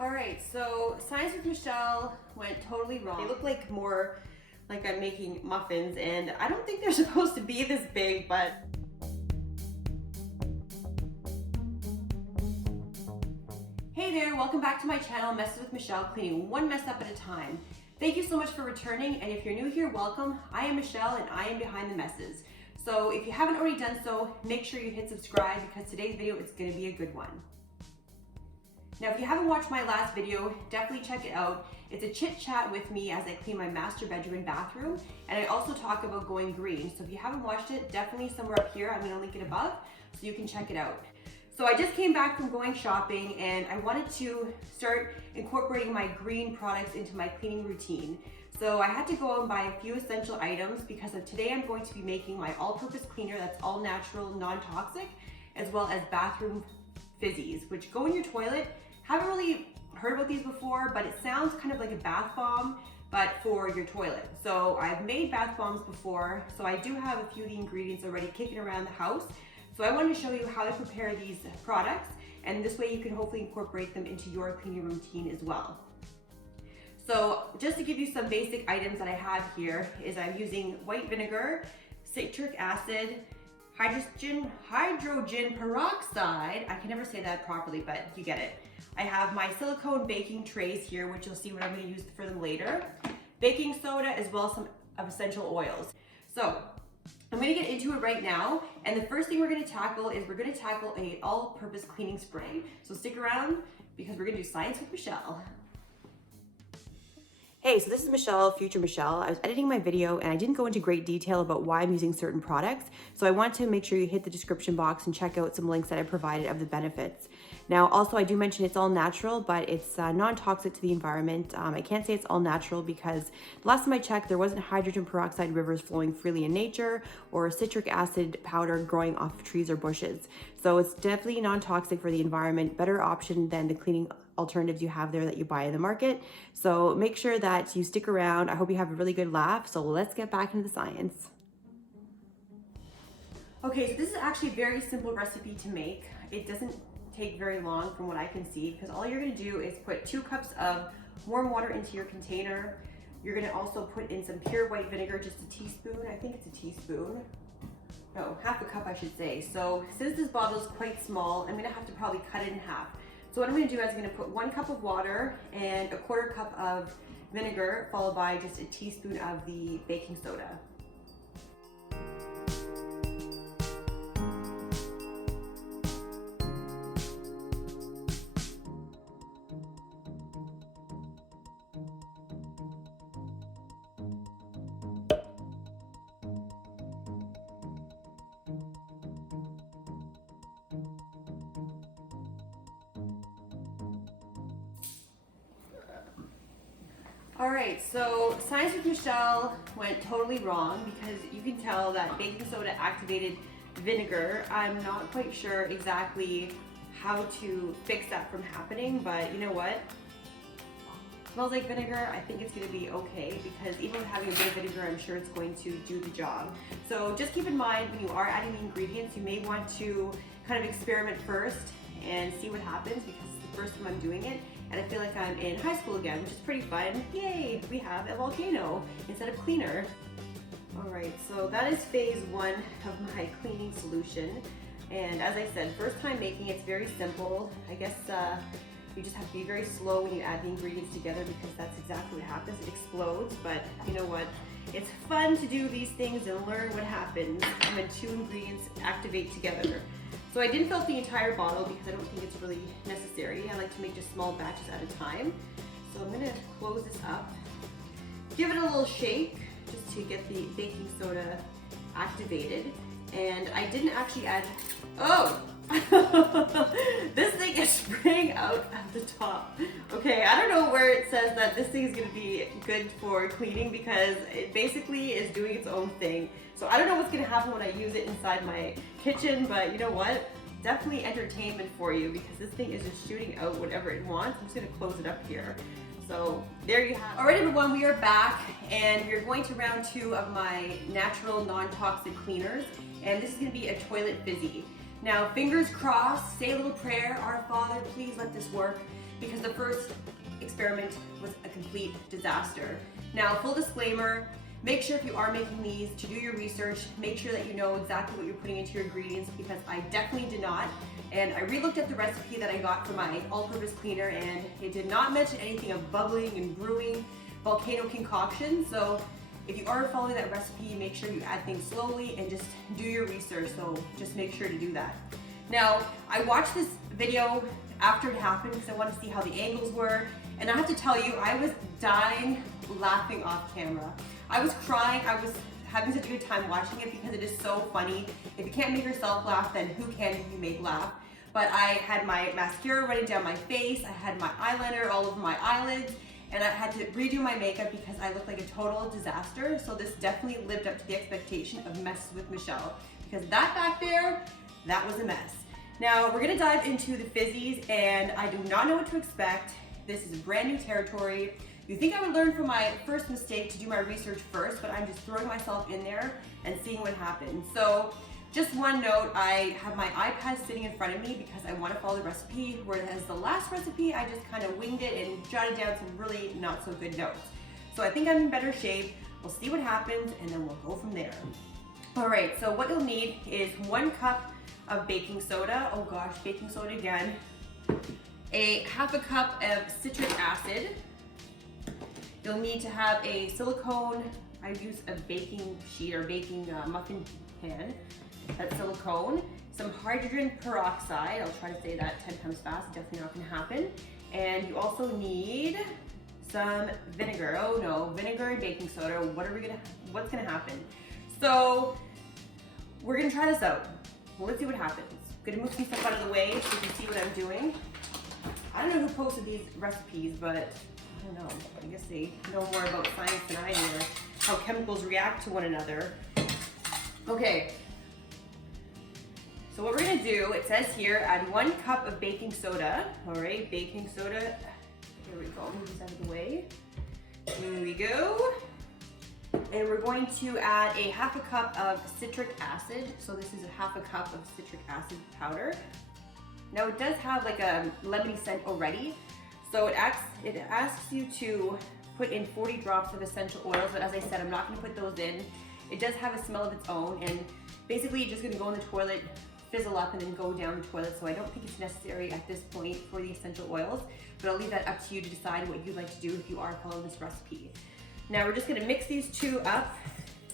All right, so Science with Michelle went totally wrong. They look like more like I'm making muffins, and I don't think they're supposed to be this big, but hey there, welcome back to my channel, Messes with Michelle, cleaning one mess up at a time. Thank you so much for returning, and if you're new here, welcome. I am Michelle, and I am behind the messes. So if you haven't already done so, make sure you hit subscribe because today's video is going to be a good one. Now, if you haven't watched my last video, definitely check it out. It's a chit chat with me as I clean my master bedroom and bathroom, and I also talk about going green. So if you haven't watched it, definitely somewhere up here, I'm gonna link it above so you can check it out. So I just came back from going shopping and I wanted to start incorporating my green products into my cleaning routine. So I had to go and buy a few essential items because today I'm going to be making my all-purpose cleaner that's all natural, non-toxic, as well as bathroom fizzies, which go in your toilet. Haven't really heard about these before, but it sounds kind of like a bath bomb, but for your toilet. So I've made bath bombs before, so I do have a few of the ingredients already kicking around the house. So I wanted to show you how to prepare these products, and this way you can hopefully incorporate them into your cleaning routine as well. So just to give you some basic items that I have here is I'm using white vinegar, citric acid, hydrogen peroxide. I can never say that properly, but you get it. I have my silicone baking trays here, which you'll see what I'm going to use for them later. Baking soda, as well as some essential oils. So I'm going to get into it right now. And the first thing we're going to tackle is we're going to tackle a all-purpose cleaning spray. So stick around because we're going to do Science with Michelle. Hey, so this is Michelle, future Michelle. I was editing my video and I didn't go into great detail about why I'm using certain products. So I want to make sure you hit the description box and check out some links that I provided of the benefits. Now, also I do mention it's all natural, but it's non-toxic to the environment. I can't say it's all natural because the last time I checked, there wasn't hydrogen peroxide rivers flowing freely in nature or citric acid powder growing off of trees or bushes. So it's definitely non-toxic for the environment, better option than the cleaning alternatives you have there that you buy in the market. So make sure that you stick around. I hope you have a really good laugh. So let's get back into the science. Okay, so this is actually a very simple recipe to make. It doesn't take very long from what I can see because all you're gonna do is put 2 cups of warm water into your container. You're gonna also put in some pure white vinegar, just a teaspoon. I think it's a teaspoon. No, half a cup I should say. So since this bottle is quite small, I'm gonna have to probably cut it in half. So what I'm going to do is I'm going to put 1 cup of water and a 1/4 cup of vinegar, followed by just a teaspoon of the baking soda. All right, so Science with Michelle went totally wrong because you can tell that baking soda activated vinegar. I'm not quite sure exactly how to fix that from happening, but you know what? It smells like vinegar. I think it's gonna be okay because even with having a bit of vinegar, I'm sure it's going to do the job. So just keep in mind when you are adding the ingredients, you may want to kind of experiment first and see what happens because it's the first time I'm doing it. And I feel like I'm in high school again, which is pretty fun. Yay, we have a volcano instead of cleaner. All right, so that is phase 1 of my cleaning solution. And as I said, first time making it's very simple. I guess you just have to be very slow when you add the ingredients together because that's exactly what happens. It explodes, but you know what? It's fun to do these things and learn what happens when 2 ingredients activate together. So I didn't fill up the entire bottle because I don't think it's really necessary. I like to make just small batches at a time. So I'm gonna close this up, give it a little shake just to get the baking soda activated. And I didn't actually add, oh! This thing is spraying out of the top. Okay, I don't know where it says that this thing is gonna be good for cleaning because it basically is doing its own thing. So I don't know what's gonna happen when I use it inside my kitchen, but you know what? Definitely entertainment for you because this thing is just shooting out whatever it wants. I'm just gonna close it up here. So there you have it. All right, everyone, we are back and we're going to round 2 of my natural non-toxic cleaners. And this is gonna be a toilet fizzy. Now, fingers crossed, say a little prayer. Our Father, please let this work. because the first experiment was a complete disaster. Now, full disclaimer, make sure if you are making these to do your research, make sure that you know exactly what you're putting into your ingredients, because I definitely did not. And I re-looked at the recipe that I got for my all-purpose cleaner, and it did not mention anything of bubbling and brewing volcano concoction. So if you are following that recipe, make sure you add things slowly and just do your research. So just make sure to do that. Now, I watched this video after it happened because I wanted to see how the angles were. And I have to tell you, I was dying laughing off camera. I was crying, I was having such a good time watching it because it is so funny. If you can't make yourself laugh, then who can you make laugh? But I had my mascara running down my face, I had my eyeliner all over my eyelids, and I had to redo my makeup because I looked like a total disaster. So this definitely lived up to the expectation of Messes with Michelle, because that back there, that was a mess. Now we're gonna dive into the fizzies, and I do not know what to expect. This is a brand new territory. You think I would learn from my first mistake to do my research first, but I'm just throwing myself in there and seeing what happens. So just one note, I have my iPad sitting in front of me because I want to follow the recipe, whereas the last recipe, I just kind of winged it and jotted down some really not so good notes. So I think I'm in better shape. We'll see what happens and then we'll go from there. All right, so what you'll need is 1 cup of baking soda. Oh gosh, baking soda again. ½ cup of citric acid. You'll need to have a silicone, I use a baking sheet or baking muffin pan, that's silicone. Some hydrogen peroxide, I'll try to say that 10 times fast, definitely not gonna happen. And you also need some vinegar. Oh no, vinegar and baking soda, what's gonna happen? So, we're gonna try this out. Well, let's see what happens. I'm gonna move some stuff out of the way so you can see what I'm doing. I don't know who posted these recipes, but I don't know. I guess they know more about science than I do, or how chemicals react to one another. Okay. So what we're gonna do, it says here, add 1 cup of baking soda. All right, baking soda. Here we go, move this out of the way. Here we go. And we're going to add a ½ cup of citric acid. So this is a ½ cup of citric acid powder. Now it does have like a lemony scent already. So it asks you to put in 40 drops of essential oils, but as I said, I'm not gonna put those in. It does have a smell of its own, and basically you're just gonna go in the toilet, fizzle up, and then go down the toilet. So I don't think it's necessary at this point for the essential oils, but I'll leave that up to you to decide what you'd like to do if you are following this recipe. Now we're just gonna mix these two up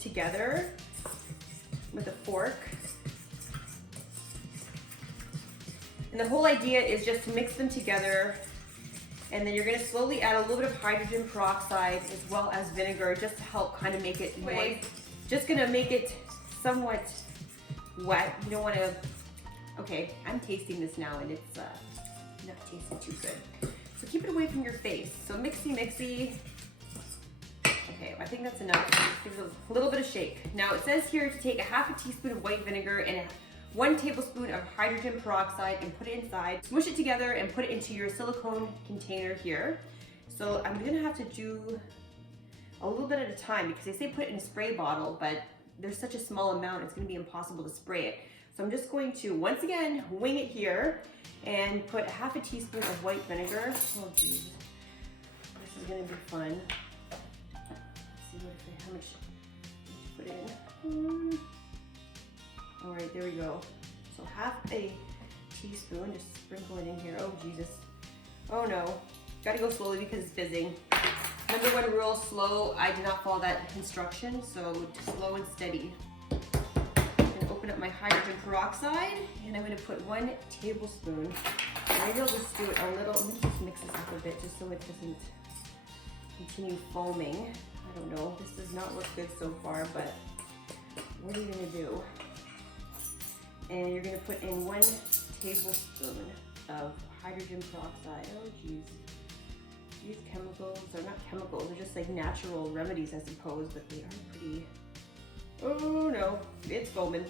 together with a fork. And the whole idea is just to mix them together, and then you're gonna slowly add a little bit of hydrogen peroxide as well as vinegar, just to help kind of make it moist. Just gonna make it somewhat wet. You don't wanna, okay, I'm tasting this now and it's not tasting too good. So keep it away from your face. So mixy, mixy. Okay, I think that's enough. Just give it a little bit of shake. Now it says here to take a ½ teaspoon of white vinegar and 1 tablespoon of hydrogen peroxide and put it inside. Smush it together and put it into your silicone container here. So I'm gonna have to do a little bit at a time because they say put it in a spray bottle, but there's such a small amount, it's gonna be impossible to spray it. So I'm just going to, once again, wing it here and put ½ teaspoon of white vinegar. Oh geez, this is gonna be fun. Let's see how much to put in. All right, there we go. So ½ a teaspoon, just sprinkle it in here. Oh Jesus. Oh no, gotta go slowly because it's fizzing. Number 1 rule, slow. I did not follow that instruction, so slow and steady. I'm gonna open up my hydrogen peroxide, and I'm gonna put 1 tablespoon. Maybe I'll just do it a little, let me just mix this up a bit just so it doesn't continue foaming. I don't know, this does not look good so far, but what are you gonna do? And you're gonna put in 1 tablespoon of hydrogen peroxide. Oh geez. These chemicals are not chemicals, they're just like natural remedies, I suppose, but they are pretty, oh no, it's foaming.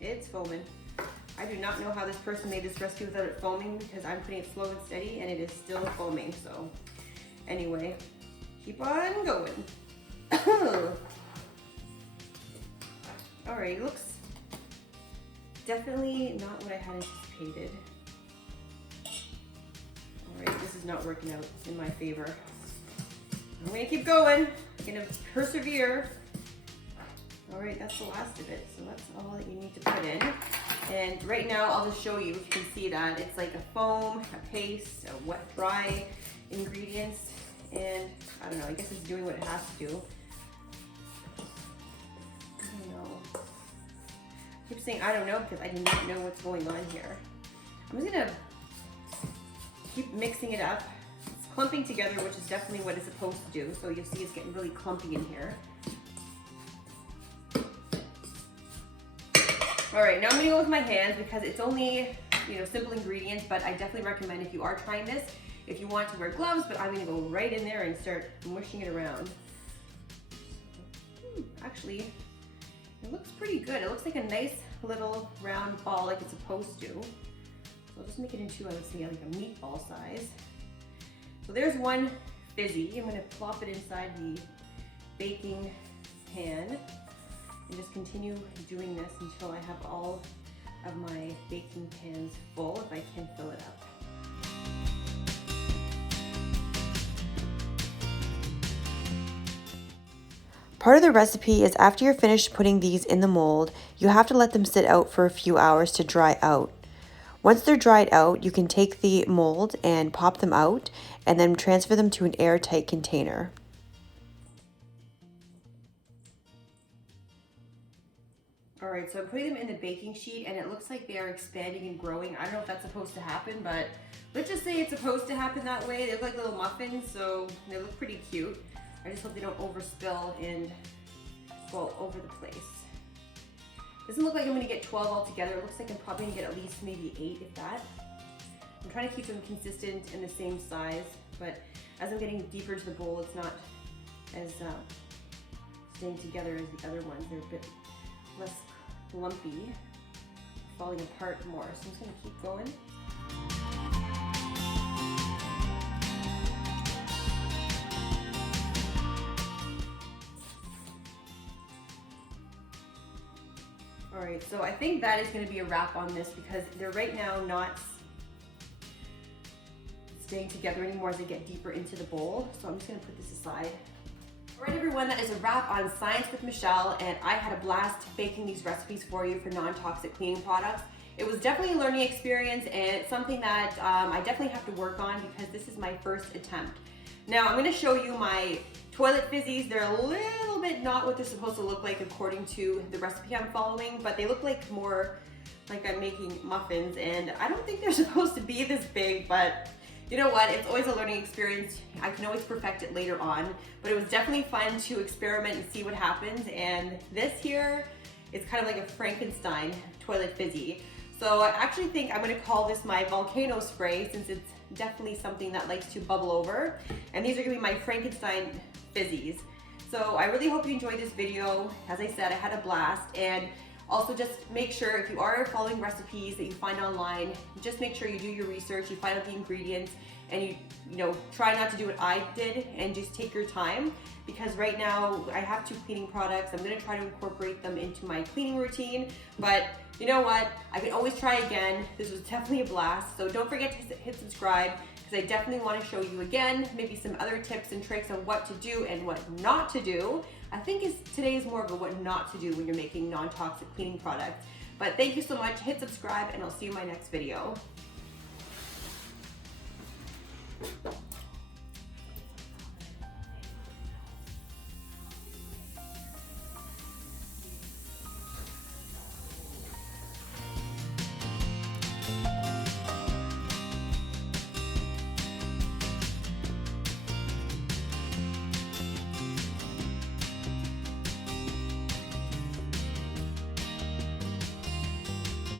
It's foaming. I do not know how this person made this recipe without it foaming because I'm putting it slow and steady and it is still foaming, so anyway, keep on going. All right, looks definitely not what I had anticipated. All right, this is is not working out in my favor. I'm gonna keep going. I'm gonna persevere. All right, that's the last of it. So that's all that you need to put in. And right now, I'll just show you, if you can see that, it's like a foam, a paste, a wet, dry ingredients. And I don't know, I guess it's doing what it has to do. I don't know. I keep saying I don't know because I do not know what's going on here. I'm just gonna keep mixing it up. It's clumping together, which is definitely what it's supposed to do. So you'll see it's getting really clumpy in here. All right, now I'm gonna go with my hands because it's only, simple ingredients, but I definitely recommend if you are trying this, if you want to wear gloves, but I'm gonna go right in there and start mushing it around. Actually, it looks pretty good. It looks like a nice little round ball like it's supposed to. So I'll just make it into, I would say, like a meatball size. So there's one fizzy. I'm gonna plop it inside the baking pan and just continue doing this until I have all of my baking pans full, if I can fill it up. Part of the recipe is after you're finished putting these in the mold, you have to let them sit out for a few hours to dry out. Once they're dried out, you can take the mold and pop them out and then transfer them to an airtight container. All right, so I'm putting them in the baking sheet and it looks like they are expanding and growing. I don't know if that's supposed to happen, but let's just say it's supposed to happen that way. They look like little muffins, so they look pretty cute. I just hope they don't overspill and go all over the place. Doesn't look like I'm gonna get 12 altogether. It looks like I'm probably gonna get at least maybe 8, if that. I'm trying to keep them consistent and the same size, but as I'm getting deeper into the bowl, it's not as staying together as the other ones. They're a bit less lumpy, falling apart more. So I'm just gonna keep going. All right, so I think that is gonna be a wrap on this because they're right now not staying together anymore as they get deeper into the bowl. So I'm just gonna put this aside. All right, everyone, that is a wrap on Science with Michelle, and I had a blast baking these recipes for you for non-toxic cleaning products. It was definitely a learning experience, and it's something that I definitely have to work on because this is my first attempt. Now, I'm gonna show you my toilet fizzies. They're a little bit not what they're supposed to look like according to the recipe I'm following, but they look like more like I'm making muffins, and I don't think they're supposed to be this big, but you know what? It's always a learning experience. I can always perfect it later on, but it was definitely fun to experiment and see what happens. And this here is kind of like a Frankenstein toilet fizzy. So I actually think I'm gonna call this my volcano spray since it's definitely something that likes to bubble over. And these are gonna be my Frankenstein fizzies. So I really hope you enjoyed this video. As I said, I had a blast. And also just make sure if you are following recipes that you find online, just make sure you do your research, you find out the ingredients, and you try not to do what I did and just take your time, because right now I have 2 cleaning products. I'm gonna try to incorporate them into my cleaning routine, but you know what? I can always try again. This was definitely a blast. So don't forget to hit subscribe because I definitely want to show you again, maybe some other tips and tricks on what to do and what not to do. I think today is more of a what not to do when you're making non-toxic cleaning products. But thank you so much. Hit subscribe and I'll see you in my next video.